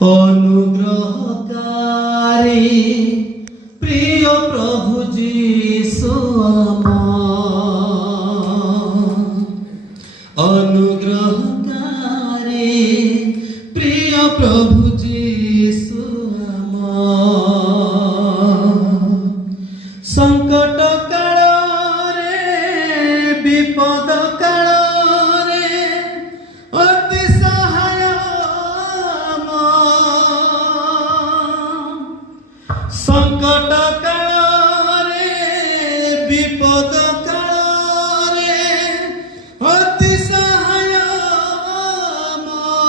অনুগ্রহকারী প্রিয় প্রভু যিশু আমার, অনুগ্রহকারী প্রিয় প্রভু যিশু আমার, সংকট কাଳରେ বিপদ কাଳରେ অতি সহায় সংকট কাଳରେ বিপদ কাଳରେ অতি সহায় আমার।